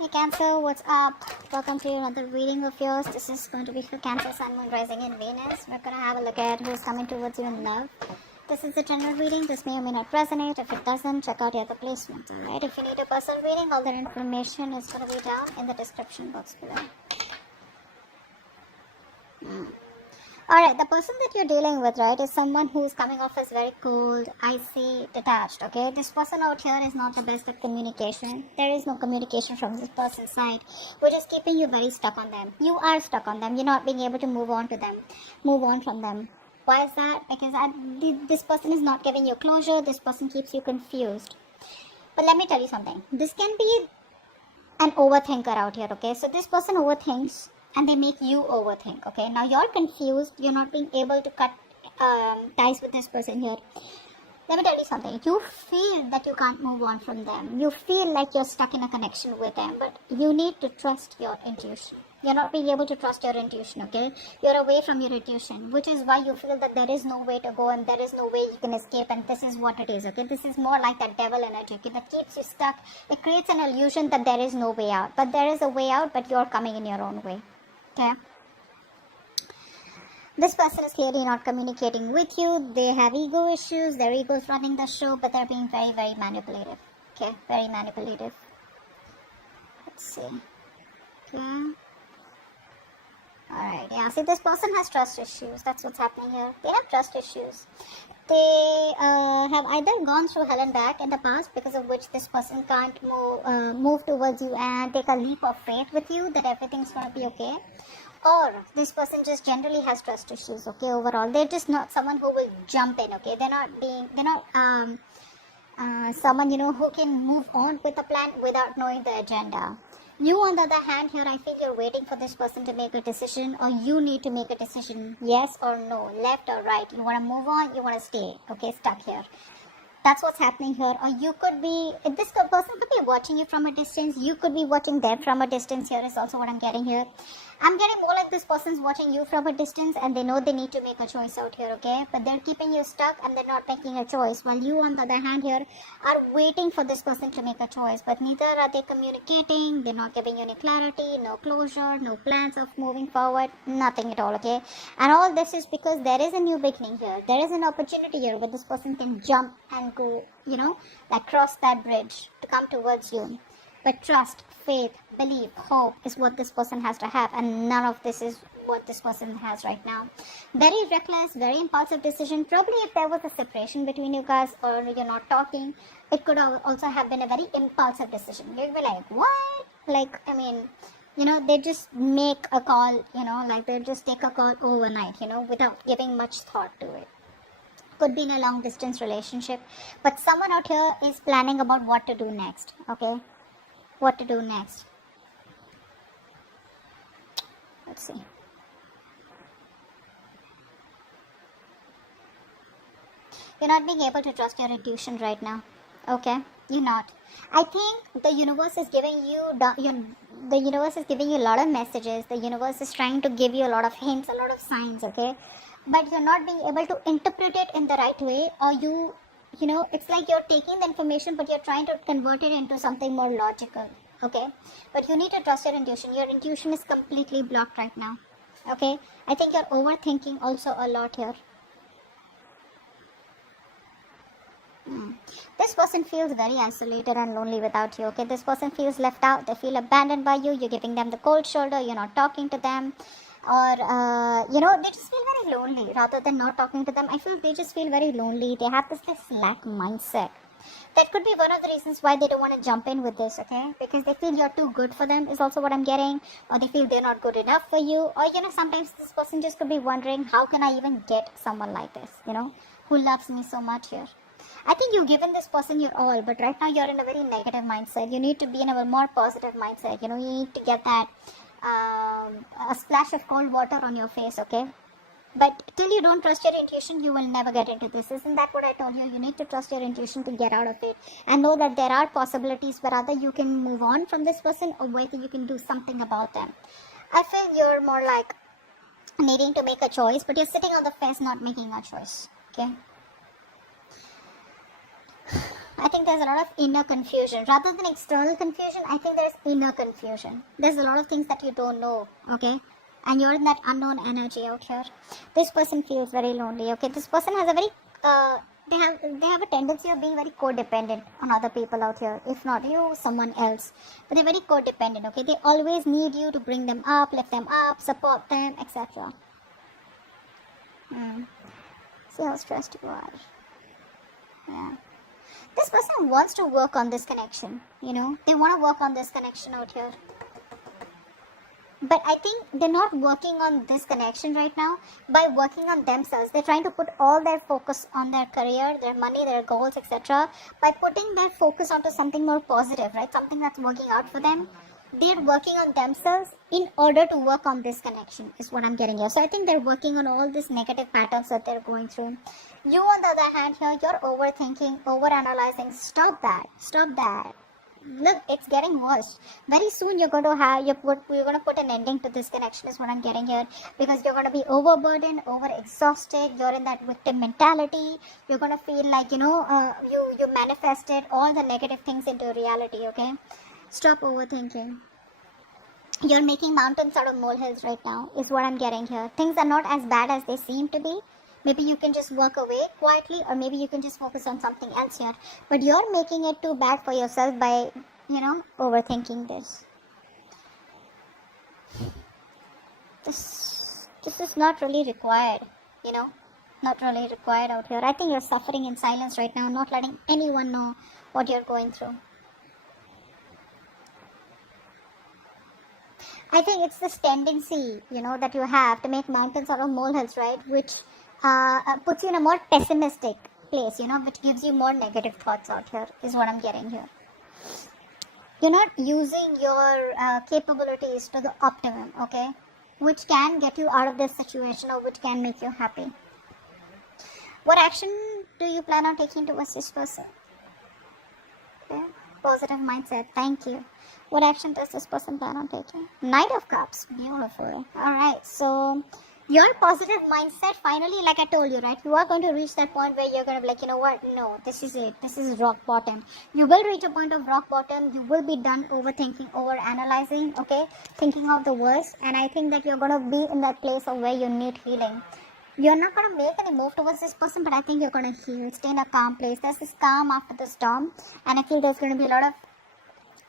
Hey Cancer, what's up? Welcome to another reading of yours. This is going to be for Cancer, Sun, Moon, Rising in Venus. We're going to have a look at who's coming towards you in love. This is a general reading. This may or may not resonate. If it doesn't, check out the other placements. Alright, if you need a personal reading, all the information is going to be down in the description box below. Alright, the person that you're dealing with, right, is someone who's coming off as very cold, icy, detached, okay? This person out here is not the best at communication. There is no communication from this person's side, which is keeping you very stuck on them. You are stuck on them. You're not being able to move on from them. Why is that? Because this person is not giving you closure. This person keeps you confused. But let me tell you something. This can be an overthinker out here, okay? So this person overthinks and they make you overthink, okay? Now you're confused, you're not being able to cut ties with this person here. Let me tell you something. You feel that you can't move on from them. You feel like you're stuck in a connection with them, but you need to trust your intuition. You're not being able to trust your intuition, okay? You're away from your intuition, which is why you feel that there is no way to go and there is no way you can escape, and this is what it is, okay? This is more like that devil energy, okay, that keeps you stuck. It creates an illusion that there is no way out, but there is a way out, but you're coming in your own way, okay? This person is clearly not communicating with you. They have ego issues. Their ego is running the show, but they're being very, very manipulative. Okay, very manipulative. Let's see. Okay. Alright, yeah. See, this person has trust issues. That's what's happening here. They have trust issues. They have either gone through hell and back in the past, because of which this person can't move towards you and take a leap of faith with you that everything's going to be okay. Or this person just generally has trust issues, okay, overall. They're just not someone who will jump in, okay. They're not someone, who can move on with a plan without knowing the agenda. You, on the other hand, here I feel you're waiting for this person to make a decision, or you need to make a decision, yes or no, left or right. You want to move on, you want to stay, okay, stuck here. That's what's happening here. Or you could be, this person could be watching you from a distance. You could be watching them from a distance. Here is also what I'm getting here. I'm getting more like this person's watching you from a distance and they know they need to make a choice out here, okay? But they're keeping you stuck and they're not making a choice. While you, on the other hand, here are waiting for this person to make a choice. But neither are they communicating. They're not giving you any clarity, no closure, no plans of moving forward, nothing at all, okay? And all this is because there is a new beginning here. There is an opportunity here where this person can jump and go, like cross that bridge to come towards you. But trust, faith, belief, hope is what this person has to have, and none of this is what this person has right now. Very reckless, very impulsive decision. Probably if there was a separation between you guys or you're not talking, it could also have been a very impulsive decision. You'd be like, what? Like, they just make a call, like they just take a call overnight, without giving much thought to it. Could be in a long distance relationship, but someone out here is planning about what to do next, okay? What to do next. Let's see. You're not being able to trust your intuition right now, okay? You're not. I think the universe is giving you the universe is giving you a lot of messages. The universe is trying to give you a lot of hints, a lot of signs, okay? But you're not being able to interpret it in the right way, or it's like you're taking the information but you're trying to convert it into something more logical, okay? But you need to trust your intuition. Your intuition is completely blocked right now, okay? I think you're overthinking also a lot here. This person feels very isolated and lonely without you, okay? This person feels left out. They feel abandoned by you. You're giving them the cold shoulder. You're not talking to them. Or, they just feel very lonely rather than not talking to them. I feel they just feel very lonely. They have this lack mindset. That could be one of the reasons why they don't want to jump in with this, okay? Because they feel you're too good for them is also what I'm getting. Or they feel they're not good enough for you. Or, sometimes this person just could be wondering, how can I even get someone like this, who loves me so much here? I think you've given this person your all, but right now you're in a very negative mindset. You need to be in a more positive mindset. You need to get that a splash of cold water on your face, okay? But till you don't trust your intuition, you will never get into this. Isn't that what I told you? You need to trust your intuition to get out of it and know that there are possibilities where either you can move on from this person or whether you can do something about them. I feel you're more like needing to make a choice, but you're sitting on the fence not making a choice, okay? I think there's a lot of inner confusion. Rather than external confusion, I think there's inner confusion. There's a lot of things that you don't know, okay? And you're in that unknown energy out here. This person feels very lonely, okay? This person has a very, they have a tendency of being very codependent on other people out here. If not you, someone else. But they're very codependent, okay? They always need you to bring them up, lift them up, support them, etc. See how stressed you are. Yeah. This person wants to work on this connection, you know. They want to work on this connection out here. But I think they're not working on this connection right now by working on themselves. They're trying to put all their focus on their career, their money, their goals, etc. By putting their focus onto something more positive, right? Something that's working out for them. They're working on themselves in order to work on this connection is what I'm getting here. So I think they're working on all these negative patterns that they're going through. You on the other hand here, you're overthinking, overanalyzing. Stop that. Stop that. Look, it's getting worse. Very soon you're going to put an ending to this connection is what I'm getting here, because you're going to be overburdened, overexhausted. You're in that victim mentality. You're going to feel like, you manifested all the negative things into reality, okay? Stop overthinking. You're making mountains out of molehills right now is what I'm getting here. Things are not as bad as they seem to be. Maybe you can just walk away quietly, or maybe you can just focus on something else here. But you're making it too bad for yourself by, overthinking this. This is not really required, not really required out here. I think you're suffering in silence right now, not letting anyone know what you're going through. I think it's this tendency, that you have to make mountains out of molehills, right? Which puts you in a more pessimistic place, which gives you more negative thoughts out here, is what I'm getting here. You're not using your capabilities to the optimum, okay? Which can get you out of this situation, or which can make you happy. What action do you plan on taking towards this person? Okay. Positive mindset. Thank you. What action does this person plan on taking? Knight of Cups. Beautiful. Alright, so your positive mindset, finally, like I told you, right? You are going to reach that point where you're going to be like, you know what? No, this is it. This is rock bottom. You will reach a point of rock bottom. You will be done overthinking, overanalyzing, okay? Thinking of the worst. And I think that you're going to be in that place of where you need healing. You're not going to make any move towards this person, but I think you're going to heal. Stay in a calm place. There's this calm after the storm. And I feel there's going to be a lot of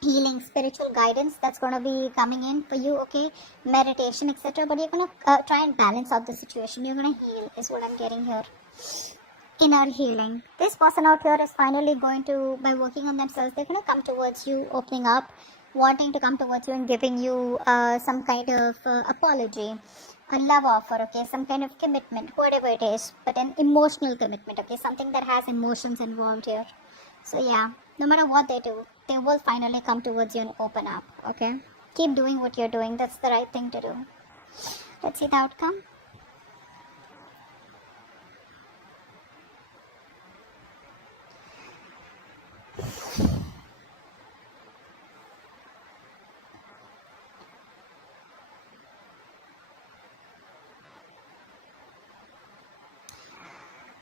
healing, spiritual guidance that's going to be coming in for you, okay? Meditation, etc. But you're going to try and balance out the situation. You're going to heal is what I'm getting here. Inner healing. This person out here is finally going to, by working on themselves, they're going to come towards you, opening up, wanting to come towards you and giving you some kind of apology. A love offer, okay, some kind of commitment, whatever it is, but an emotional commitment, okay, something that has emotions involved here. So yeah, no matter what they do, they will finally come towards you and open up, okay? Keep doing what you're doing. That's the right thing to do. Let's see the outcome.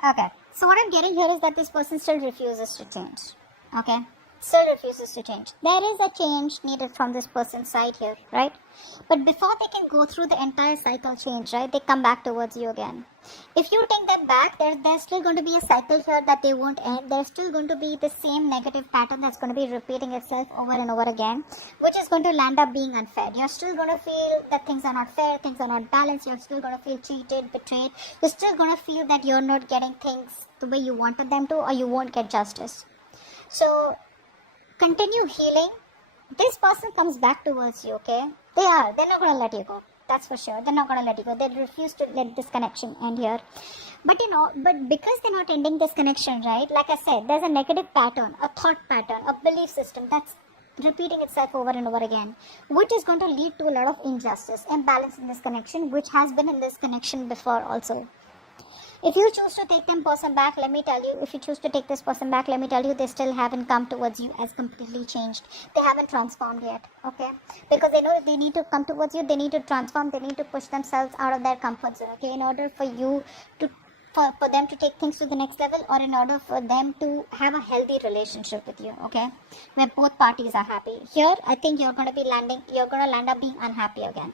Okay, so what I'm getting here is that this person still refuses to change. Okay, still refuses to change. There is a change needed from this person's side here, right? But before they can go through the entire cycle change, right, they come back towards you again. If you take that back, there's still going to be a cycle here that they won't end. There's still going to be the same negative pattern that's going to be repeating itself over and over again, which is going to land up being unfair. You're still going to feel that things are not fair, things are not balanced. You're still going to feel cheated, betrayed. You're still going to feel that you're not getting things the way you wanted them to, or you won't get justice. So continue healing. This person comes back towards you, okay? They're not going to let you go. That's for sure. They're not going to let you go. They refuse to let this connection end here. But because they're not ending this connection, right? Like I said, there's a negative pattern, a thought pattern, a belief system that's repeating itself over and over again, which is going to lead to a lot of injustice, imbalance in this connection, which has been in this connection before also. If you choose to take this person back, let me tell you, they still haven't come towards you as completely changed. They haven't transformed yet, okay? Because they know they need to come towards you, they need to transform, they need to push themselves out of their comfort zone, okay? In order for you to for them to take things to the next level, or in order for them to have a healthy relationship with you, okay, where both parties are happy. Here I think you're going to land up being unhappy again,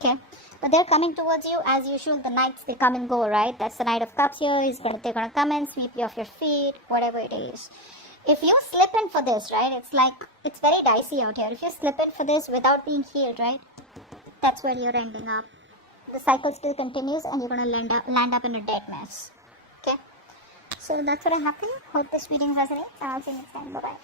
okay, but they're coming towards you as usual. The knights, they come and go, right? That's the Knight of Cups here. They're gonna come and sweep you off your feet, whatever it is. If you slip in for this, right, it's very dicey out here. If you slip in for this without being healed, right, that's where you're ending up. The cycle still continues and you're going to land up in a dead mess. Okay? So that's what I have for you. Hope this reading resonates, and I'll see you next time. Bye-bye.